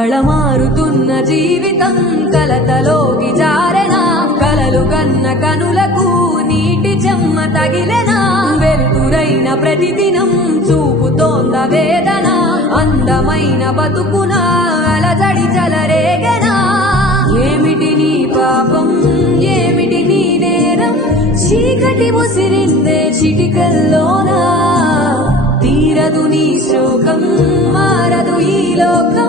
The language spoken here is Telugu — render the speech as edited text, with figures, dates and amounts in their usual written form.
కళమారుతున్న జీవితం కలతలోకి జారెనా కలలు కన్న కనులకు నీటి చెమ్మ తగిలెనా వెలుతురైన ప్రతిదినం చూపుతోంద వేదన అందమైన బతుకున అలజడి చలరేగనా ఏమిటి నీ పాపం ఏమిటి నీ నేరం చీకటి ముసిరిందే చిటికల్లోనా తీరదు నీ శోకం మారదు ఈ లోకం